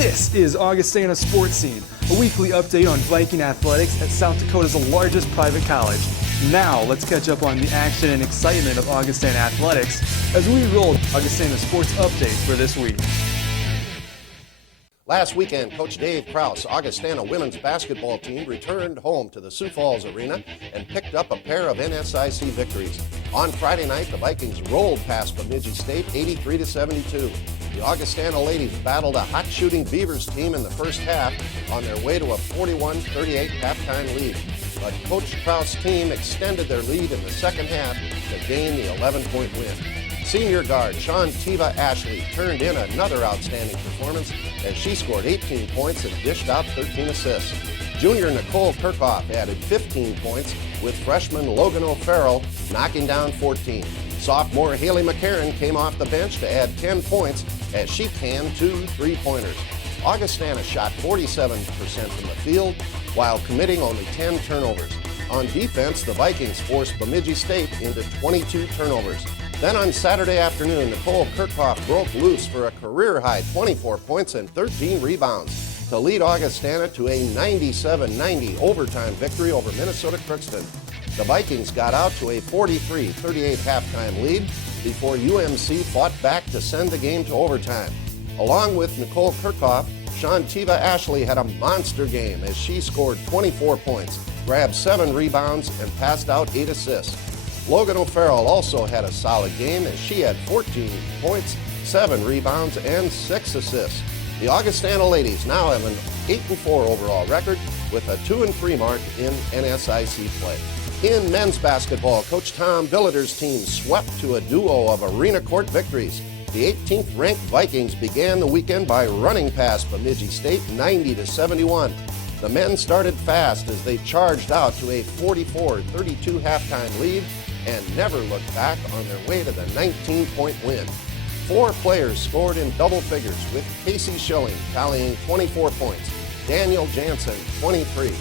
This is Augustana Sportscene, a weekly update on Viking athletics at South Dakota's largest private college. Now, let's catch up on the action and excitement of Augustana athletics as we roll Augustana Sports Update for this week. Last weekend, Coach Dave Krause, Augustana women's basketball team, returned home to the Sioux Falls Arena and picked up a pair of NSIC victories. On Friday night, the Vikings rolled past Bemidji State 83-72. The Augustana ladies battled a hot-shooting Beavers team in the first half on their way to a 41-38 halftime lead. But Coach Krause's team extended their lead in the second half to gain the 11-point win. Senior guard Shantiva Ashley turned in another outstanding performance as she scored 18 points and dished out 13 assists. Junior Nicole Kirchhoff added 15 points, with freshman Logan O'Farrell knocking down 14. Sophomore Haley McCarron came off the bench to add 10 points as she canned 2 3-pointers. Augustana shot 47% from the field while committing only 10 turnovers. On defense, the Vikings forced Bemidji State into 22 turnovers. Then on Saturday afternoon, Nicole Kirchhoff broke loose for a career-high 24 points and 13 rebounds to lead Augustana to a 97-90 overtime victory over Minnesota Crookston. The Vikings got out to a 43-38 halftime lead before UMC fought back to send the game to overtime. Along with Nicole Kirchhoff, Shantiva Ashley had a monster game as she scored 24 points, grabbed 7 rebounds, and passed out 8 assists. Logan O'Farrell also had a solid game as she had 14 points, 7 rebounds, and 6 assists. The Augustana ladies now have an 8-4 overall record with a 2-3 mark in NSIC play. In men's basketball, Coach Tom Billiter's team swept to a duo of arena court victories. The 18th ranked Vikings began the weekend by running past Bemidji State 90-71. The men started fast as they charged out to a 44-32 halftime lead and never looked back on their way to the 19-point win. 4 players scored in double figures, with Casey Schilling tallying 24 points, Daniel Jansen 23,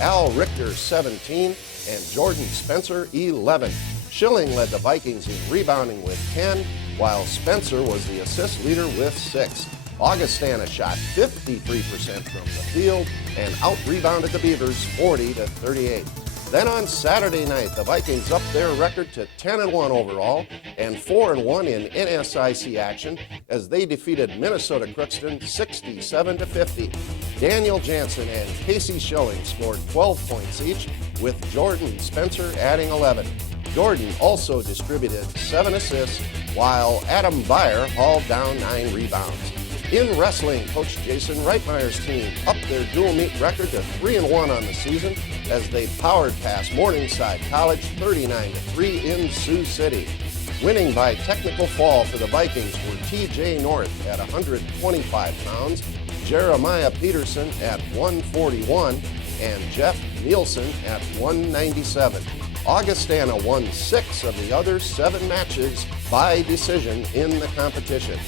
Al Richter 17, and Jordan Spencer 11. Schilling led the Vikings in rebounding with 10, while Spencer was the assist leader with 6. Augustana shot 53% from the field and out-rebounded the Beavers 40-38. Then on Saturday night, the Vikings upped their record to 10-1 overall and 4-1 in NSIC action as they defeated Minnesota Crookston 67-50. Daniel Jansen and Casey Schilling scored 12 points each, with Jordan Spencer adding 11. Jordan also distributed 7 assists, while Adam Byer hauled down 9 rebounds. In wrestling, Coach Jason Reitmeyer's team upped their dual meet record to 3-1 on the season as they powered past Morningside College 39-3 in Sioux City. Winning by technical fall for the Vikings were T.J. North at 125 pounds, Jeremiah Peterson at 141, and Jeff Nielsen at 197. Augustana won 6 of the other 7 matches by decision in the competition.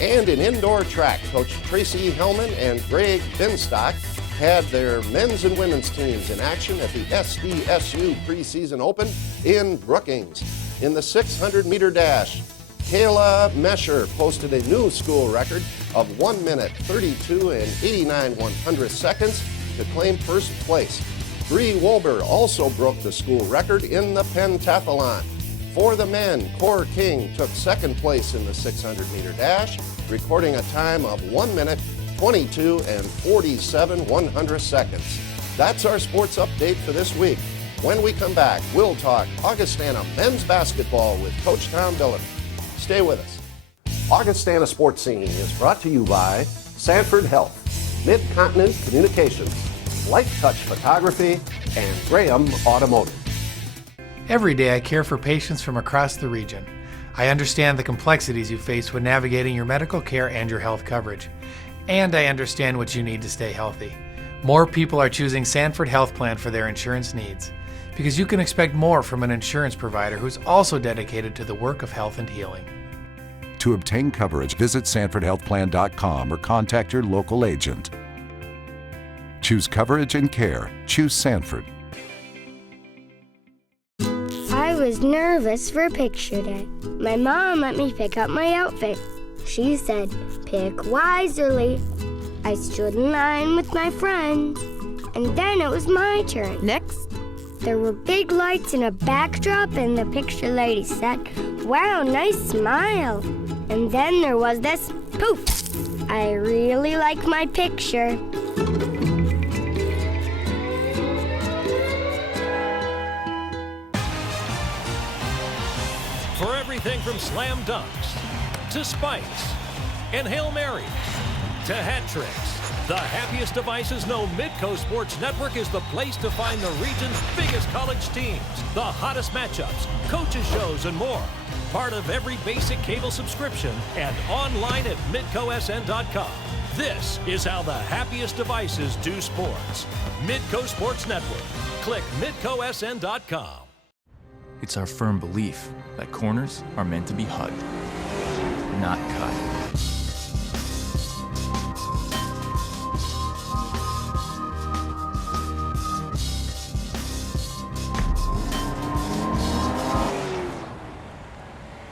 And in indoor track, Coach Tracy Hellman and Greg Binstock had their men's and women's teams in action at the SDSU preseason open in Brookings. In the 600-meter dash, Kayla Mesher posted a new school record of 1 minute 32 and 89 100 seconds to claim first place. Bree Wolber also broke the school record in the pentathlon. For the men, Cor King took second place in the 600-meter dash, recording a time of 1 minute, 22 and 47 100 seconds. That's our sports update for this week. When we come back, we'll talk Augustana men's basketball with Coach Tom Billiter. Stay with us. Augustana Sports Scene is brought to you by Sanford Health, Mid-Continent Communications, Light Touch Photography, and Graham Automotive. Every day I care for patients from across the region. I understand the complexities you face when navigating your medical care and your health coverage. And I understand what you need to stay healthy. More people are choosing Sanford Health Plan for their insurance needs, because you can expect more from an insurance provider who's also dedicated to the work of health and healing. To obtain coverage, visit SanfordHealthPlan.com or contact your local agent. Choose coverage and care. Choose Sanford. I was nervous for picture day. My mom let me pick out my outfit. She said, pick wisely. I stood in line with my friends, and then it was my turn. Next. There were big lights and a backdrop, and the picture lady said, "Wow, nice smile." And then there was this poof. I really like my picture. For everything from slam dunks to spikes and Hail Marys to hat tricks, the happiest devices know Midco Sports Network is the place to find the region's biggest college teams, the hottest matchups, coaches shows, and more. Part of every basic cable subscription and online at midcosn.com. This is how the happiest devices do sports. Midco Sports Network. Click midcosn.com. It's our firm belief that corners are meant to be hugged, not cut.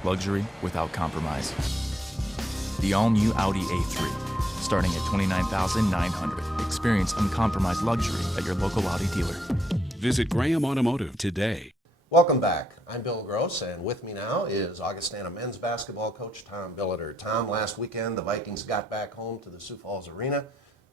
Luxury without compromise. The all-new Audi A3, starting at $29,900. Experience uncompromised luxury at your local Audi dealer. Visit Graham Automotive today. Welcome back. I'm Bill Gross, and with me now is Augustana men's basketball coach Tom Billiter. Tom, last weekend the Vikings got back home to the Sioux Falls Arena.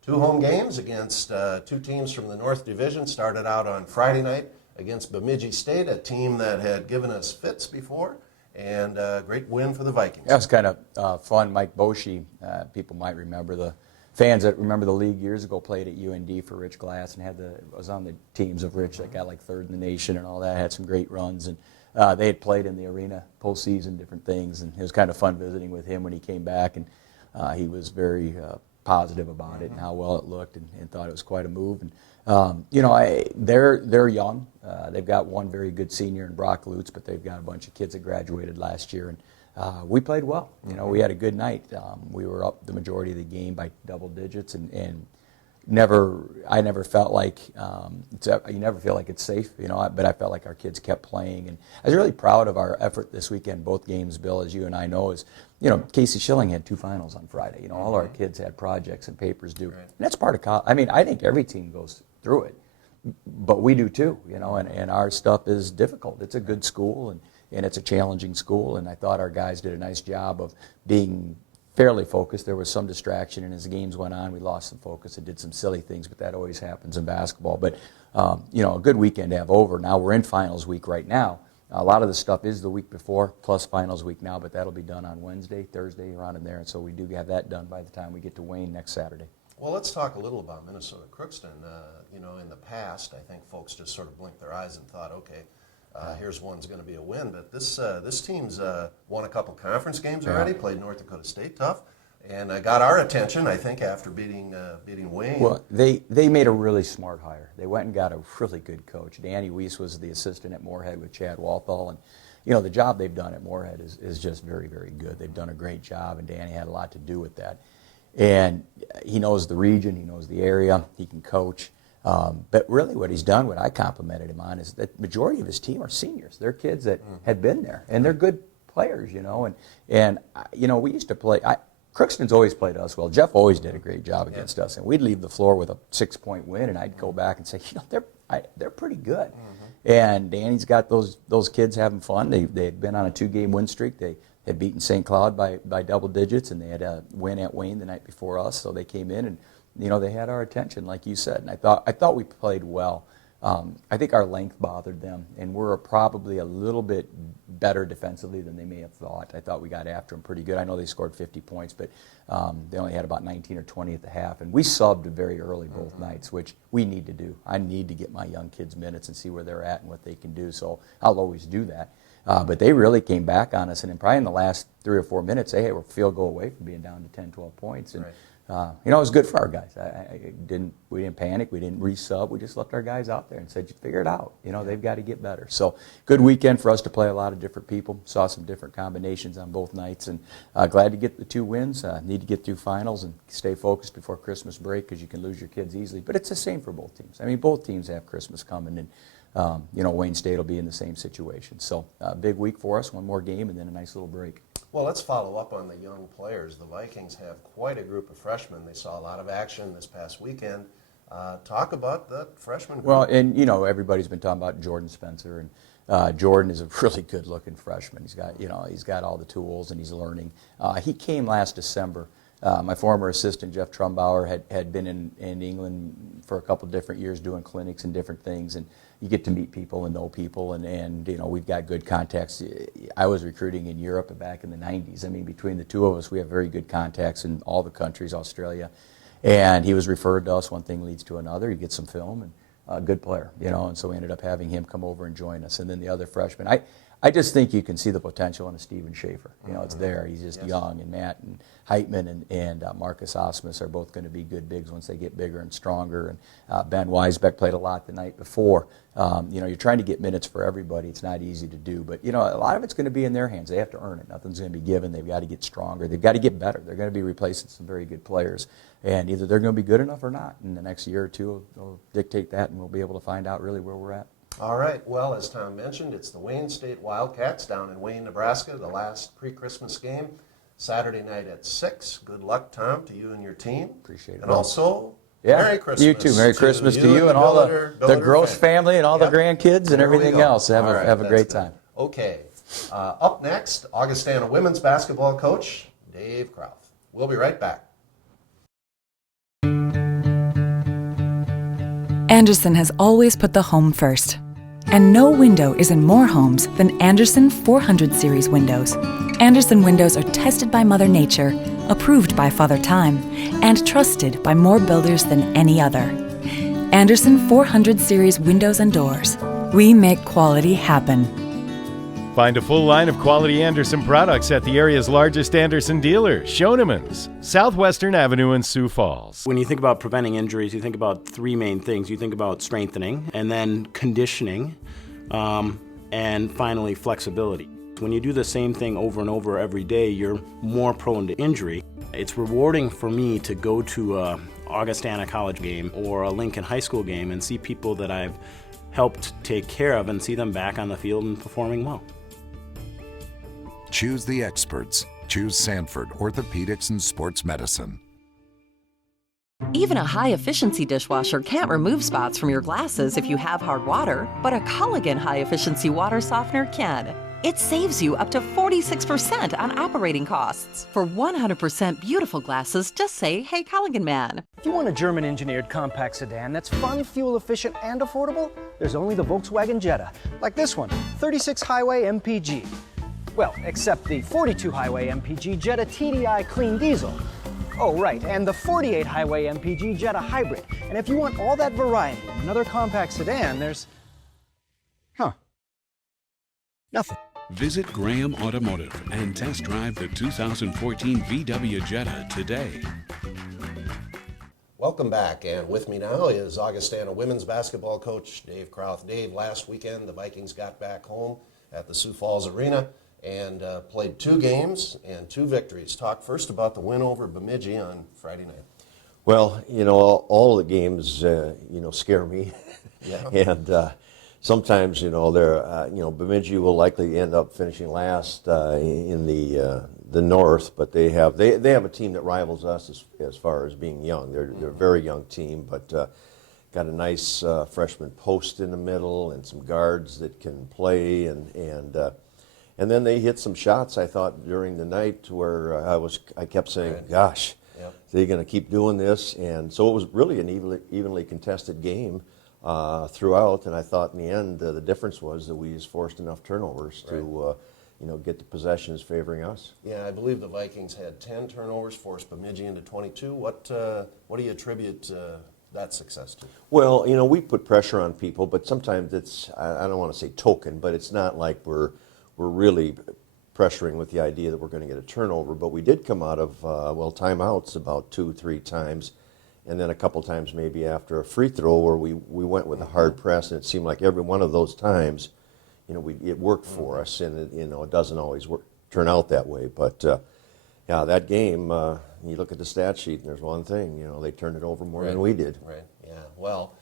2 home games against 2 teams from the North Division. Started out on Friday night against Bemidji State, a team that had given us fits before, and a great win for the Vikings. That was kind of fun. Mike Boschee, people might remember, the fans that remember the league years ago, played at UND for Rich Glass and was on the teams of Rich that got like 3rd in the nation and all that, had some great runs. And they had played in the arena postseason, different things, and it was kind of fun visiting with him when he came back, and he was very positive about it and how well it looked, and thought it was quite a move. And you know, they're young. They've got one very good senior in Brock Lutz, but they've got a bunch of kids that graduated last year, and we played well. You know, we had a good night. We were up the majority of the game by double digits, and I never felt like you never feel like it's safe, you know. But I felt like our kids kept playing, and I was really proud of our effort this weekend. Both games, Bill, as you and I know, is, you know, Casey Schilling had 2 finals on Friday. You know, all our kids had projects and papers due, and that's part of college. I mean, I think every team goes through it, but we do too, you know. And our stuff is difficult. It's a good school, and it's a challenging school, and I thought our guys did a nice job of being fairly focused. There was some distraction, and as the games went on, we lost some focus and did some silly things, but that always happens in basketball. But, you know, a good weekend to have over. Now we're in finals week right now. A lot of the stuff is the week before, plus finals week now, but that'll be done on Wednesday, Thursday, around in there, and so we do have that done by the time we get to Wayne next Saturday. Well, let's talk a little about Minnesota Crookston. You know, in the past, I think folks just sort of blinked their eyes and thought, okay, here's one's going to be a win. But this team's won a couple conference games already, played North Dakota State tough, and got our attention, I think, after beating Wayne. Well, they made a really smart hire. They went and got a really good coach. Danny Weiss was the assistant at Moorhead with Chad Walthall, and you know, the job they've done at Moorhead is just very, very good. They've done a great job, and Danny had a lot to do with that. And he knows the region, he knows the area, he can coach. But really what he's done, what I complimented him on, is that the majority of his team are seniors. They're kids that had been there, and they're good players, you know. And you know, we used to play, Crookston's always played us well. Jeff always did a great job against us, and we'd leave the floor with a 6-point win, and I'd go back and say, you know, they're pretty good. And Danny's got those kids having fun. They had been on a 2-game win streak. They had beaten St. Cloud by double digits, and they had a win at Wayne the night before us, so they came in and, you know, they had our attention, like you said, and I thought we played well. I think our length bothered them, and we're probably a little bit better defensively than they may have thought. I thought we got after them pretty good. I know they scored 50 points, but they only had about 19 or 20 at the half, and we subbed very early both nights, which we need to do. I need to get my young kids minutes and see where they're at and what they can do, so I'll always do that. But they really came back on us, and probably in the last 3 or 4 minutes, they were a field goal away from being down to 10, 12 points. And you know, it was good for our guys. We didn't panic. We didn't resub. We just left our guys out there and said, "You figure it out. You know, they've got to get better." So good weekend for us to play a lot of different people. Saw some different combinations on both nights, and glad to get the 2 wins. Need to get through finals and stay focused before Christmas break, because you can lose your kids easily. But it's the same for both teams. I mean, both teams have Christmas coming, and you know, Wayne State will be in the same situation. So big week for us. 1 more game and then a nice little break. Well, let's follow up on the young players. The Vikings have quite a group of freshmen. They saw a lot of action this past weekend. Talk about that freshman group. Well, and everybody's been talking about Jordan Spencer, and Jordan is a really good-looking freshman. He's got all the tools, and he's learning. He came last December. My former assistant, Jeff Trumbauer, had been in England for a couple different years doing clinics and different things, and you get to meet people and know people, and we've got good contacts. I was recruiting in Europe back in the 90s. I mean, between the two of us, we have very good contacts in all the countries, Australia. And he was referred to us. One thing leads to another. You get some film, and a good player, and so we ended up having him come over and join us. And then the other freshman, I just think you can see the potential in a Steven Schaefer. It's there. He's just young, and Matt and Heitman and Marcus Osmus are both going to be good bigs once they get bigger and stronger. And Ben Weisbeck played a lot the night before. You're trying to get minutes for everybody. It's not easy to do, but a lot of it's going to be in their hands. They have to earn it. Nothing's going to be given. They've got to get stronger. They've got to get better. They're going to be replacing some very good players, and either they're going to be good enough or not. In the next year or two, will dictate that, and we'll be able to find out really where we're at. All right. Well, as Tom mentioned, it's the Wayne State Wildcats down in Wayne, Nebraska, the last pre-Christmas game, Saturday night at 6. Good luck, Tom, to you and your team. Appreciate it. And also, Merry Christmas. You too. Merry Christmas to you and all the Gross family and all the grandkids and everything else. Have a great time. Okay. Up next, Augustana women's basketball coach Dave Krauth. We'll be right back. Andersen has always put the home first. And no window is in more homes than Andersen 400 Series windows. Andersen windows are tested by Mother Nature, approved by Father Time, and trusted by more builders than any other. Andersen 400 Series windows and doors. We make quality happen. Find a full line of quality Andersen products at the area's largest Andersen dealer, Schoenemann's, Southwestern Avenue in Sioux Falls. When you think about preventing injuries, you think about three main things. You think about strengthening, and then conditioning, and finally flexibility. When you do the same thing over and over every day, you're more prone to injury. It's rewarding for me to go to a Augustana College game or a Lincoln High School game and see people that I've helped take care of and see them back on the field and performing well. Choose the experts. Choose Sanford Orthopedics and Sports Medicine. Even a high-efficiency dishwasher can't remove spots from your glasses if you have hard water, but a Culligan high-efficiency water softener can. It saves you up to 46% on operating costs. For 100% beautiful glasses, just say, "Hey, Culligan man." If you want a German-engineered compact sedan that's fun, fuel-efficient, and affordable, there's only the Volkswagen Jetta, like this one, 36 Highway MPG. Well, except the 42 Highway MPG Jetta TDI Clean Diesel. Oh, right, and the 48 Highway MPG Jetta Hybrid. And if you want all that variety in another compact sedan, there's... nothing. Visit Graham Automotive and test drive the 2014 VW Jetta today. Welcome back, and with me now is Augustana women's basketball coach Dave Krauth. Dave, last weekend the Vikings got back home at the Sioux Falls Arena and played 2 games and 2 victories. Talk first about the win over Bemidji on Friday night. Well, all the games, scare me. Yeah. And sometimes, Bemidji will likely end up finishing last in the north, but they have a team that rivals us as far as being young. They're a very young team, but got a nice freshman post in the middle and some guards that can play, and then they hit some shots, I thought, during the night where I kept saying, gosh, they're going to keep doing this. And so it was really an evenly contested game throughout, and I thought in the end the difference was that we just forced enough turnovers to get the possessions favoring us. Yeah, I believe the Vikings had 10 turnovers, forced Bemidji into 22. What do you attribute that success to? Well, we put pressure on people, but sometimes it's, I don't want to say token, but it's not like we're really pressuring with the idea that we're going to get a turnover. But we did come out of, timeouts about 2-3 times, and then a couple times maybe after a free throw where we went with a hard press, and it seemed like every one of those times, it worked for us, and it doesn't always turn out that way. But that game, you look at the stat sheet, and there's one thing, they turned it over more than we did. Right. Yeah. Well,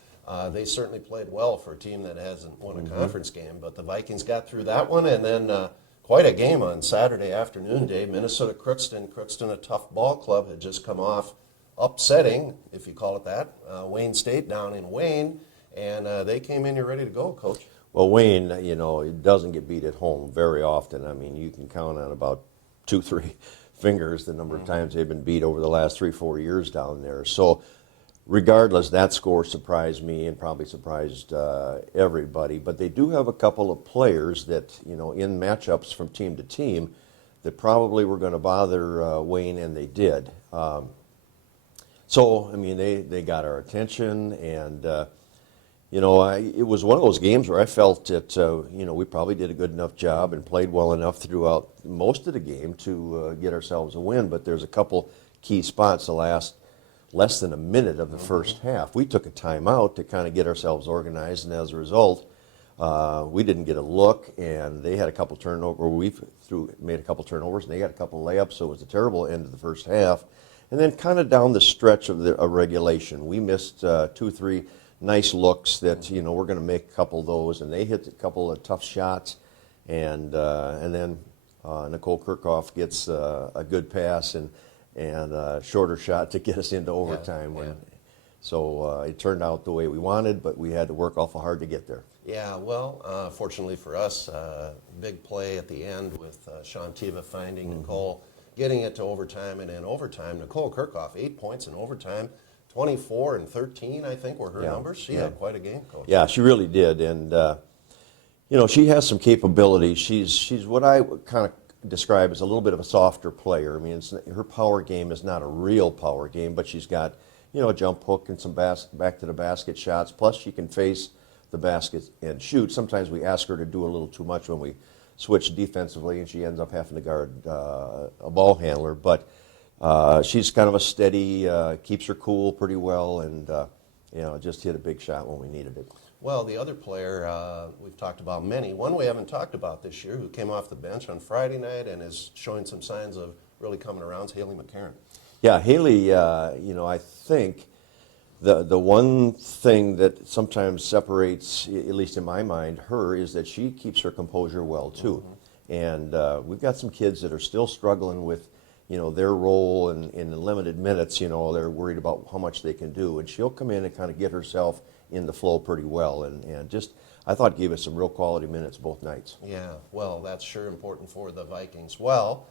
they certainly played well for a team that hasn't won a conference game, but the Vikings got through that one, and then, of quite a game on Saturday afternoon, Dave. Crookston, a tough ball club, had just come off upsetting, if you call it that, Wayne State down in Wayne, and they came in here ready to go, Coach. Well, Wayne, it doesn't get beat at home very often. I mean, you can count on about 2-3 fingers the number of times they've been beat over the last 3-4 years down there. So regardless, that score surprised me and probably surprised everybody. But they do have a couple of players that, in matchups from team to team, that probably were going to bother Wayne, and they did. So, I mean, they got our attention, and, it was one of those games where I felt that, we probably did a good enough job and played well enough throughout most of the game to get ourselves a win. But there's a couple key spots the last less than a minute of the first half. We took a timeout to kind of get ourselves organized, and as a result, we didn't get a look, and they had a couple turnovers. We made a couple turnovers, and they got a couple layups, so it was a terrible end of the first half. And then kind of down the stretch of regulation, we missed 2-3 nice looks that, we're going to make a couple of those, and they hit a couple of tough shots, and then Nicole Kirchhoff gets a good pass and a shorter shot to get us into overtime. So it turned out the way we wanted, but we had to work awful hard to get there. Yeah, well, fortunately for us, big play at the end with Sean Tiva finding Nicole, getting it to overtime, and in overtime, Nicole Kirchhoff, 8 points in overtime, 24 and 13, I think, were her numbers. She had quite a game, Coach. Yeah, she really did, and she has some capability. She's what I kind of describe as a little bit of a softer player. I mean, her power game is not a real power game, but she's got, a jump hook and some back to the basket shots. Plus, she can face the basket and shoot. Sometimes we ask her to do a little too much when we switch defensively, and she ends up having to guard a ball handler. But she's kind of a steady, keeps her cool pretty well, and just hit a big shot when we needed it. Well, the other player, we've talked about many. One we haven't talked about this year, who came off the bench on Friday night and is showing some signs of really coming around, is Haley McCarron. Yeah, Haley, I think the one thing that sometimes separates, at least in my mind, her is that she keeps her composure well, too. And we've got some kids that are still struggling with, their role in the limited minutes. They're worried about how much they can do. And she'll come in and kind of get herself in the flow pretty well, and just, I thought, gave us some real quality minutes both nights. Yeah, well, that's sure important for the Vikings. Well,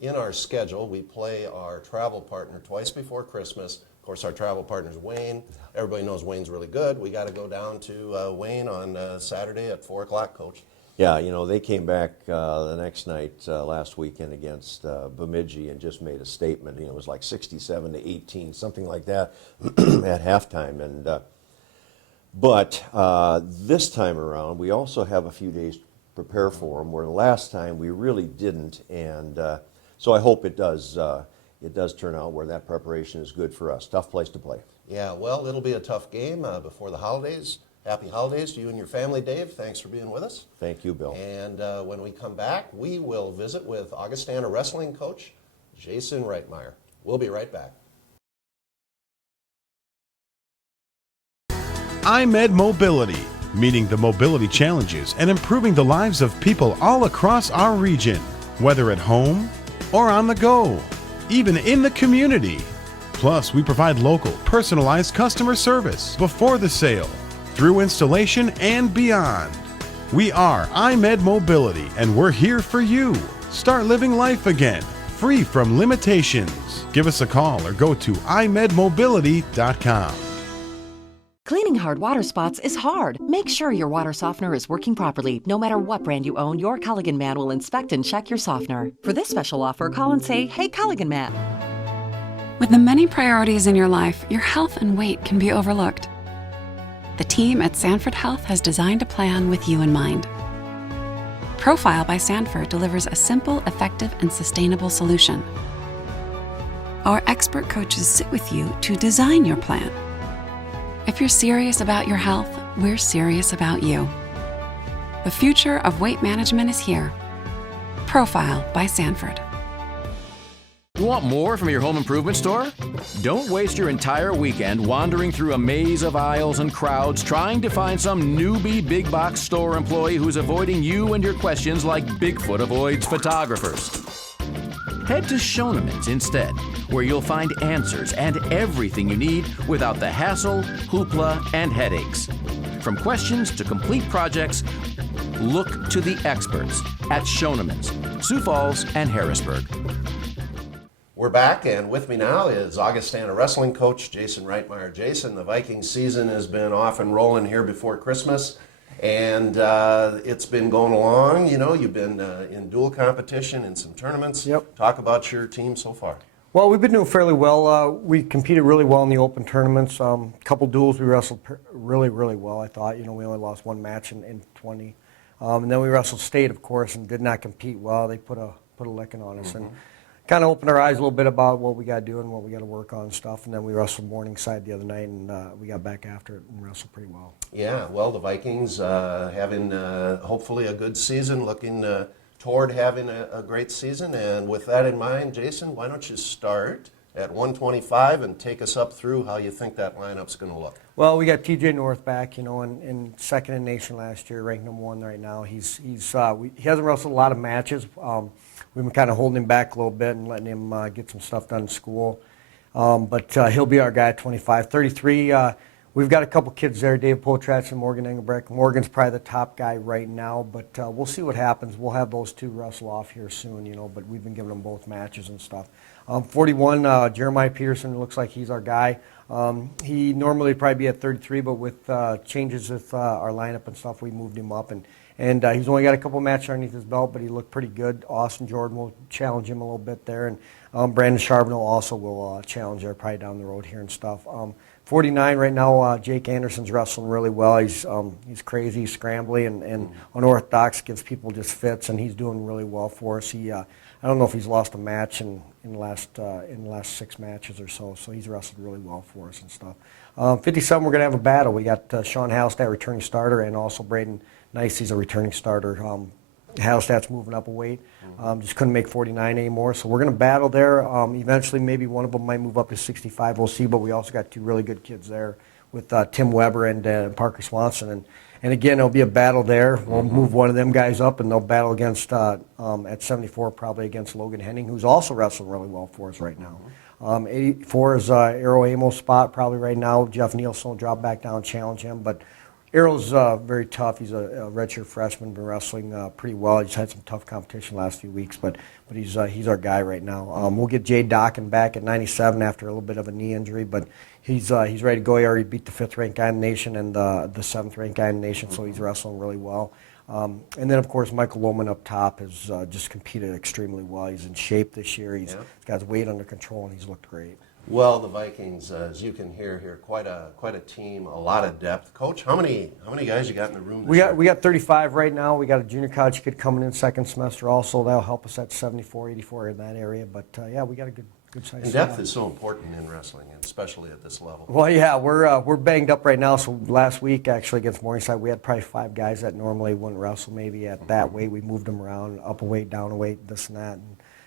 in our schedule, we play our travel partner twice before Christmas. Of course, our travel partner is Wayne. Everybody knows Wayne's really good. We got to go down to Wayne on Saturday at 4 o'clock, Coach. Yeah, they came back the next night last weekend against Bemidji and just made a statement. It was like 67-18, something like that at halftime. And but this time around, we also have a few days to prepare for them, where the last time we really didn't. And so I hope it does turn out where that preparation is good for us. Tough place to play. Yeah, well, it'll be a tough game before the holidays. Happy holidays to you and your family, Dave. Thanks for being with us. Thank you, Bill. And when we come back, we will visit with Augustana wrestling coach Jason Reitmeyer. We'll be right back. iMed Mobility, meeting the mobility challenges and improving the lives of people all across our region, whether at home or on the go, even in the community. Plus, we provide local, personalized customer service before the sale, through installation, and beyond. We are iMed Mobility, and we're here for you. Start living life again, free from limitations. Give us a call or go to imedmobility.com. Cleaning hard water spots is hard. Make sure your water softener is working properly. No matter what brand you own, your Culligan man will inspect and check your softener. For this special offer, call and say, "Hey, Culligan man." With the many priorities in your life, your health and weight can be overlooked. The team at Sanford Health has designed a plan with you in mind. Profile by Sanford delivers a simple, effective, and sustainable solution. Our expert coaches sit with you to design your plan. If you're serious about your health, we're serious about you. The future of weight management is here. Profile by Sanford. You want more from your home improvement store? Don't waste your entire weekend wandering through a maze of aisles and crowds trying to find some newbie big box store employee who's avoiding you and your questions like Bigfoot avoids photographers. Head to Schoeneman's instead, where you'll find answers and everything you need without the hassle, hoopla, and headaches. From questions to complete projects, look to the experts at Schoeneman's, Sioux Falls, and Harrisburg. We're back, and with me now is Augustana wrestling coach Jason Reitmeyer. Jason, the Vikings season has been off and rolling here before Christmas, and it's been going along. You know, you've been in dual competition in some tournaments. Yep. Talk about your team so far. Well, we've been doing fairly well. We competed really well in the open tournaments. A couple duels we wrestled really, really well, I thought. You know, we only lost one match in 20. And then we wrestled state, of course, and did not compete well. They put a licking on us. And kind of opened our eyes a little bit about what we got to do and what we got to work on and stuff. And then we wrestled Morningside the other night, and we got back after it and wrestled pretty well. Yeah, well, the Vikings having hopefully a good season, looking toward having a great season. And with that in mind, Jason, why don't you start at 125 and take us up through how you think that lineup's going to look? Well, we got TJ North back, you know, in second in nation last year, ranked #1 right now. He hasn't wrestled a lot of matches. We've been kind of holding him back a little bit and letting him get some stuff done in school. But he'll be our guy at 25. 33, we've got a couple kids there, Dave Potratz and Morgan Engelbrecht. Morgan's probably the top guy right now, but we'll see what happens. We'll have those two wrestle off here soon, you know, but we've been giving them both matches and stuff. 41, Jeremiah Peterson, looks like he's our guy. He normally would probably be at 33, but with changes with our lineup and stuff, we moved him up. And he's only got a couple matches underneath his belt, but he looked pretty good. Austin Jordan will challenge him a little bit there. And Brandon Charbonneau also will challenge there probably down the road here and stuff. 49 right now, Jake Anderson's wrestling really well. He's crazy, he's scrambly, and unorthodox, gives people just fits, and he's doing really well for us. I don't know if he's lost a match in the last 6 matches or so, so he's wrestled really well for us and stuff. 57, we're going to have a battle. We got Sean Hallstatt, returning starter, and also Braden Nice, he's a returning starter. Hallstatt's moving up a weight. Just couldn't make 49 anymore, so we're going to battle there. Eventually, maybe one of them might move up to 65. We'll see, but we also got 2 really good kids there with Tim Weber and Parker Swanson. And again, it'll be a battle there. We'll move one of them guys up, and they'll battle against, at 74, probably against Logan Henning, who's also wrestling really well for us right now. 84 is Arrow Amos' spot probably right now. Jeff Nielsen will drop back down and challenge him. But Arrow's very tough. He's a redshirt freshman, been wrestling pretty well. He's had some tough competition the last few weeks, but he's our guy right now. We'll get Jay Dockin back at 97 after a little bit of a knee injury, but he's ready to go. He already beat the 5th-ranked guy in the nation and the 7th-ranked guy in the nation, so he's wrestling really well. And then, of course, Michael Lohman up top has just competed extremely well. He's in shape this year. He's got his weight under control, and he's looked great. Well, the Vikings, as you can hear here, quite a team, a lot of depth. Coach, how many guys you got in the room this year? We got 35 right now. We got a junior college kid coming in second semester also. That'll help us at 74, 84 in that area. But yeah, we got a good size. And depth is so important in wrestling, and especially at this level. Well, yeah, we're banged up right now. So last week, actually, against Morningside, we had probably 5 guys that normally wouldn't wrestle maybe at that weight. We moved them around, up a weight, down a weight, this and that.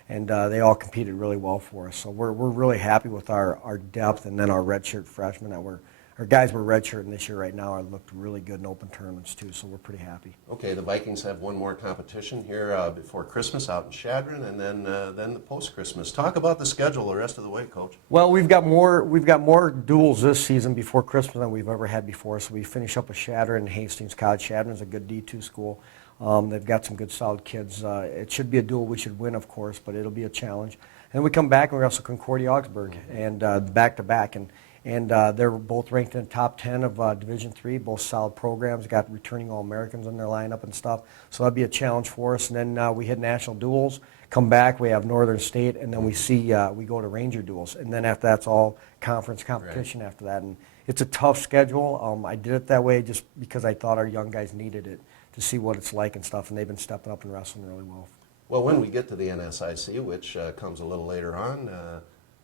And they all competed really well for us. So we're really happy with our depth, and then our redshirt freshmen that our guys were redshirting this year right now looked really good in open tournaments too, so we're pretty happy. Okay, the Vikings have one more competition here before Christmas out in Chadron, and then the post-Christmas. Talk about the schedule the rest of the way, Coach. Well, we've got more duels this season before Christmas than we've ever had before, so we finish up with Chadron and Hastings College. Chadron's a good D2 school. They've got some good solid kids. It should be a duel we should win, of course, but it'll be a challenge. And we come back and we wrestle Concordia Augsburg, and back-to-back. And they're both ranked in the top 10 of Division III, both solid programs, got returning All-Americans in their lineup and stuff. So that'll be a challenge for us. And then we hit national duels, come back, we have Northern State, and then we go to Ranger duels. And then after that's all conference competition after that. And it's a tough schedule. I did it that way just because I thought our young guys needed it to see what it's like and stuff, and they've been stepping up and wrestling really well. Well, when we get to the NSIC, which comes a little later on,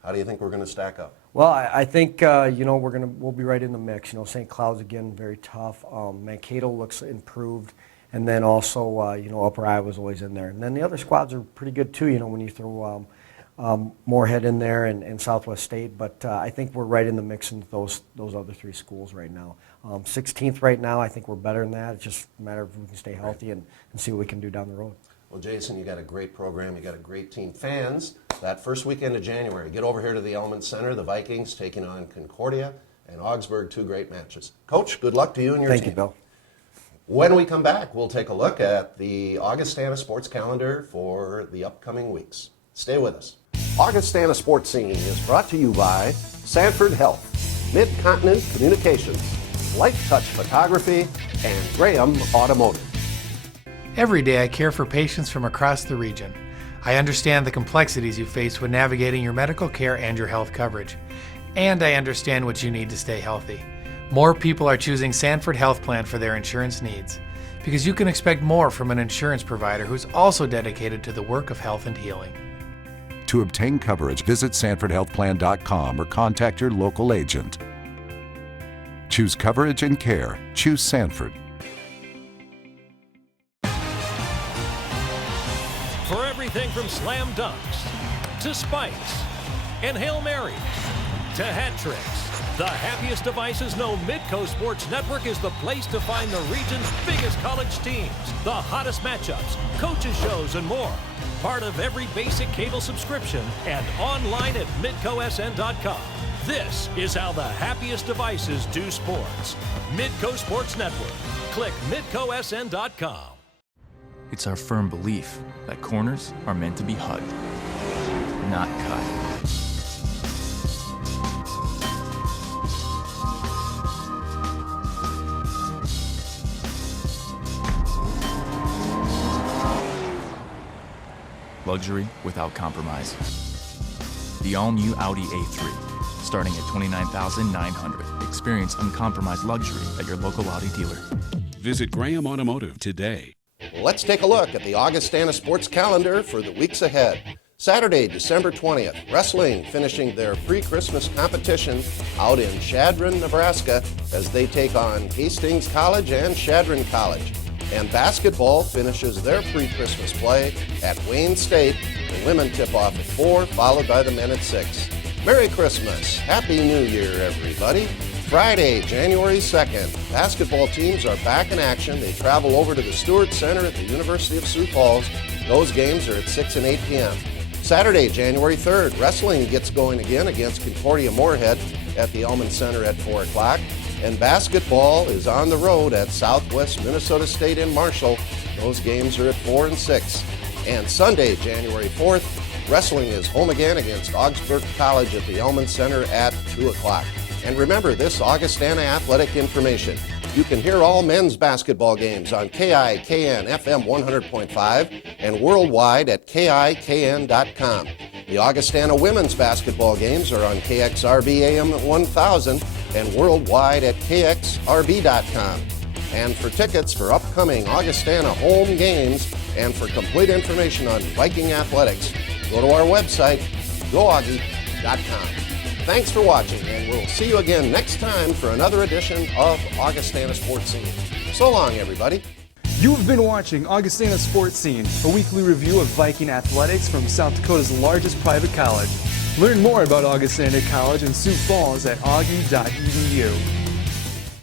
how do you think we're going to stack up? Well, I think we'll be right in the mix. St. Cloud's again very tough. Mankato looks improved, and then also Upper Iowa's always in there. And then the other squads are pretty good too. When you throw Moorhead in there and Southwest State, but I think we're right in the mix in those other three schools right now. 16th right now, I think we're better than that. It's just a matter of if we can stay healthy and see what we can do down the road. Well, Jason, you got a great program. You got a great team. Fans, that first weekend of January, get over here to the Element Center. The Vikings taking on Concordia and Augsburg, two great matches. Coach, good luck to you and your team. Thank you, Bill. When we come back, we'll take a look at the Augustana sports calendar for the upcoming weeks. Stay with us. Augustana Sports Scene is brought to you by Sanford Health, Mid-Continent Communications, Life Touch Photography, and Graham Automotive. Every day I care for patients from across the region. I understand the complexities you face when navigating your medical care and your health coverage. And I understand what you need to stay healthy. More people are choosing Sanford Health Plan for their insurance needs, because you can expect more from an insurance provider who's also dedicated to the work of health and healing. To obtain coverage, visit SanfordHealthPlan.com or contact your local agent. Choose coverage and care. Choose Sanford. For everything from slam dunks to spikes and Hail Marys to hat tricks, the happiest devices know Midco Sports Network is the place to find the region's biggest college teams, the hottest matchups, coaches shows, and more. Part of every basic cable subscription and online at midcosn.com. This is how the happiest devices do sports. Midco Sports Network. Click midcosn.com. It's our firm belief that corners are meant to be hugged, not cut. Luxury without compromise. The all-new Audi A3, starting at $29,900. Experience uncompromised luxury at your local Audi dealer. Visit Graham Automotive today. Let's take a look at the Augustana sports calendar for the weeks ahead. Saturday, December 20th, wrestling finishing their pre-Christmas competition out in Chadron, Nebraska, as they take on Hastings College and Chadron College. And basketball finishes their pre-Christmas play at Wayne State. The women tip off at 4, followed by the men at 6. Merry Christmas. Happy New Year, everybody. Friday, January 2nd, basketball teams are back in action. They travel over to the Stewart Center at the University of Sioux Falls. Those games are at 6 and 8 p.m. Saturday, January 3rd, wrestling gets going again against Concordia Moorhead at the Elman Center at 4 o'clock. And basketball is on the road at Southwest Minnesota State in Marshall. Those games are at 4 and 6. And Sunday, January 4th, wrestling is home again against Augsburg College at the Elman Center at 2 o'clock. And remember this Augustana athletic information. You can hear all men's basketball games on KIKN FM 100.5 and worldwide at KIKN.com. The Augustana women's basketball games are on KXRB AM 1000 and worldwide at KXRB.com. And for tickets for upcoming Augustana home games and for complete information on Viking athletics, go to our website, goaugie.com. Thanks for watching, and we'll see you again next time for another edition of Augustana Sports Scene. So long, everybody. You have been watching Augustana Sports Scene, a weekly review of Viking athletics from South Dakota's largest private college. Learn more about Augustana College in Sioux Falls at augie.edu.